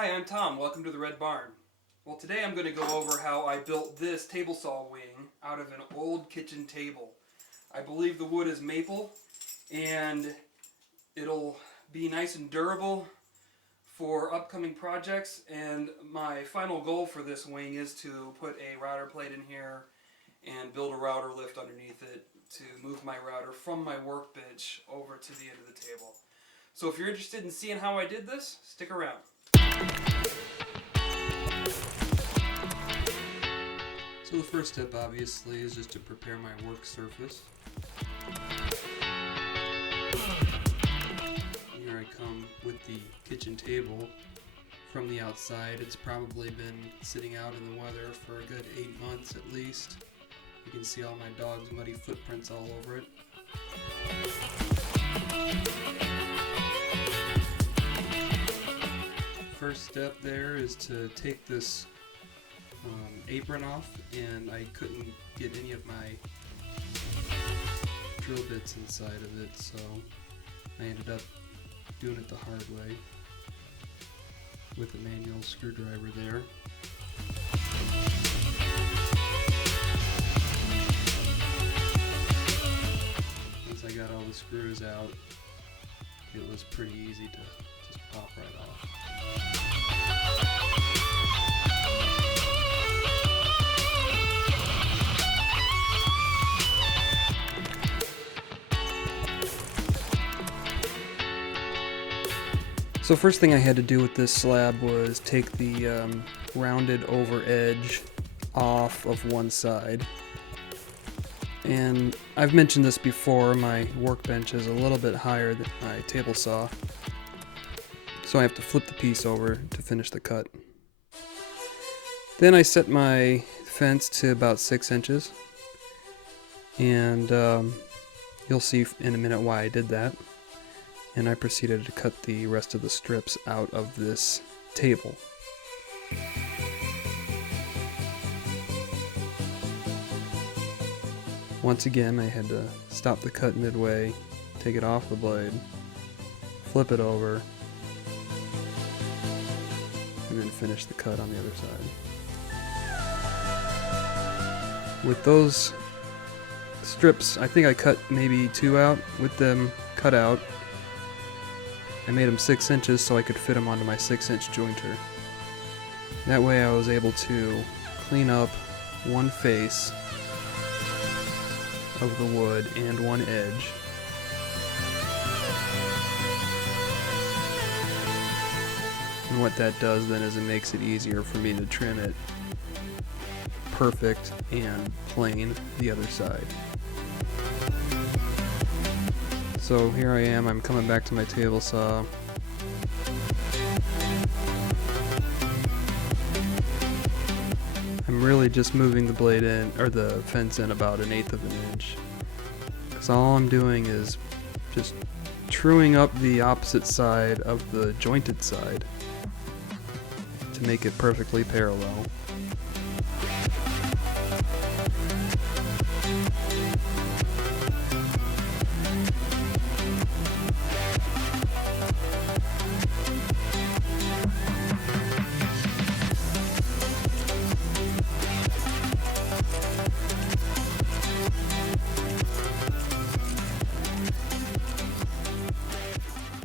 Hi, I'm Tom. Welcome to the Red Barn. Well, today I'm going to go over how I built this table saw wing out of an old kitchen table. I believe the wood is maple and it'll be nice and durable for upcoming projects, and my final goal for this wing is to put a router plate in here and build a router lift underneath it to move my router from my workbench over to the end of the table. So if you're interested in seeing how I did this, stick around. So the first step obviously is just to prepare my work surface. Here I come with the kitchen table from the outside. It's probably been sitting out in the weather for a good 8 months at least. You can see all my dog's muddy footprints all over it. First step there is to take this apron off, and I couldn't get any of my drill bits inside of it, so I ended up doing it the hard way with a manual screwdriver there. Once I got all the screws out, it was pretty easy to just pop right off. So first thing I had to do with this slab was take the rounded over edge off of one side. And I've mentioned this before, my workbench is a little bit higher than my table saw, so I have to flip the piece over to finish the cut. Then I set my fence to about 6 inches, and you'll see in a minute why I did that. And I proceeded to cut the rest of the strips out of this table. Once again, I had to stop the cut midway, take it off the blade, flip it over, and then finish the cut on the other side. With those strips, I think I cut maybe 2 out. With them cut out, I made them 6 inches so I could fit them onto my 6-inch jointer. That way I was able to clean up one face of the wood and one edge. And what that does then is it makes it easier for me to trim it perfect and plain the other side. So here I am, I'm coming back to my table saw. I'm really just moving the blade in, or the fence in, about 1/8 of an inch. Because all I'm doing is just truing up the opposite side of the jointed side to make it perfectly parallel.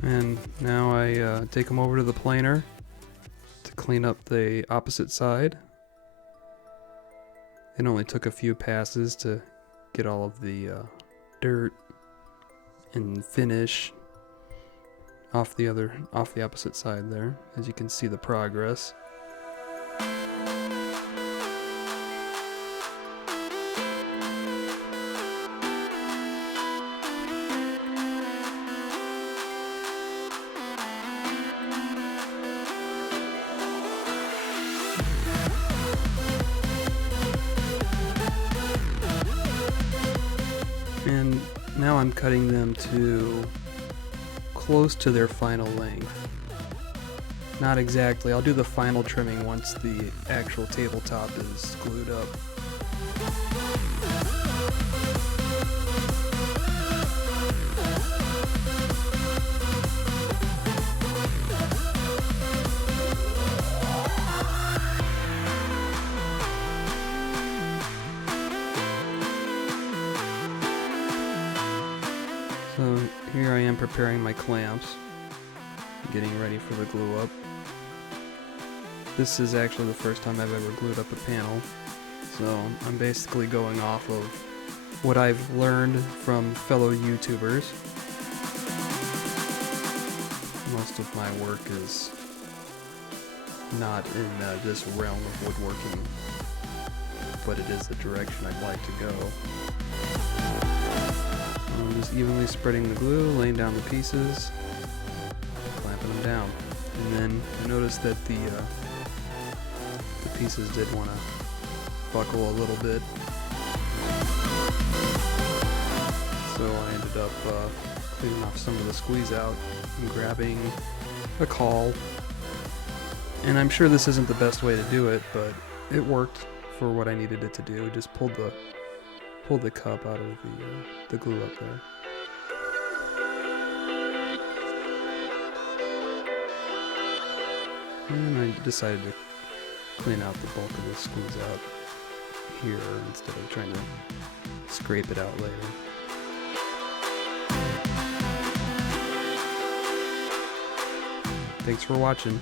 And now I take them over to the planer to clean up the opposite side. It only took a few passes to get all of the dirt and finish off the opposite side there. As you can see the progress. And now I'm cutting them to close to their final length. Not exactly. I'll do the final trimming once the actual tabletop is glued up. here I am preparing my clamps, getting ready for the glue up. This is actually the first time I've ever glued up a panel, so I'm basically going off of what I've learned from fellow YouTubers. Most of my work is not in this realm of woodworking, but it is the direction I'd like to go. I'm just evenly spreading the glue, laying down the pieces, clamping them down. And then I noticed that the pieces did want to buckle a little bit. So I ended up cleaning off some of the squeeze out and grabbing a caul. And I'm sure this isn't the best way to do it, but it worked for what I needed it to do. Just pulled the cup out of the glue up there. And I decided to clean out the bulk of the squeeze out here instead of trying to scrape it out later. Thanks for watching.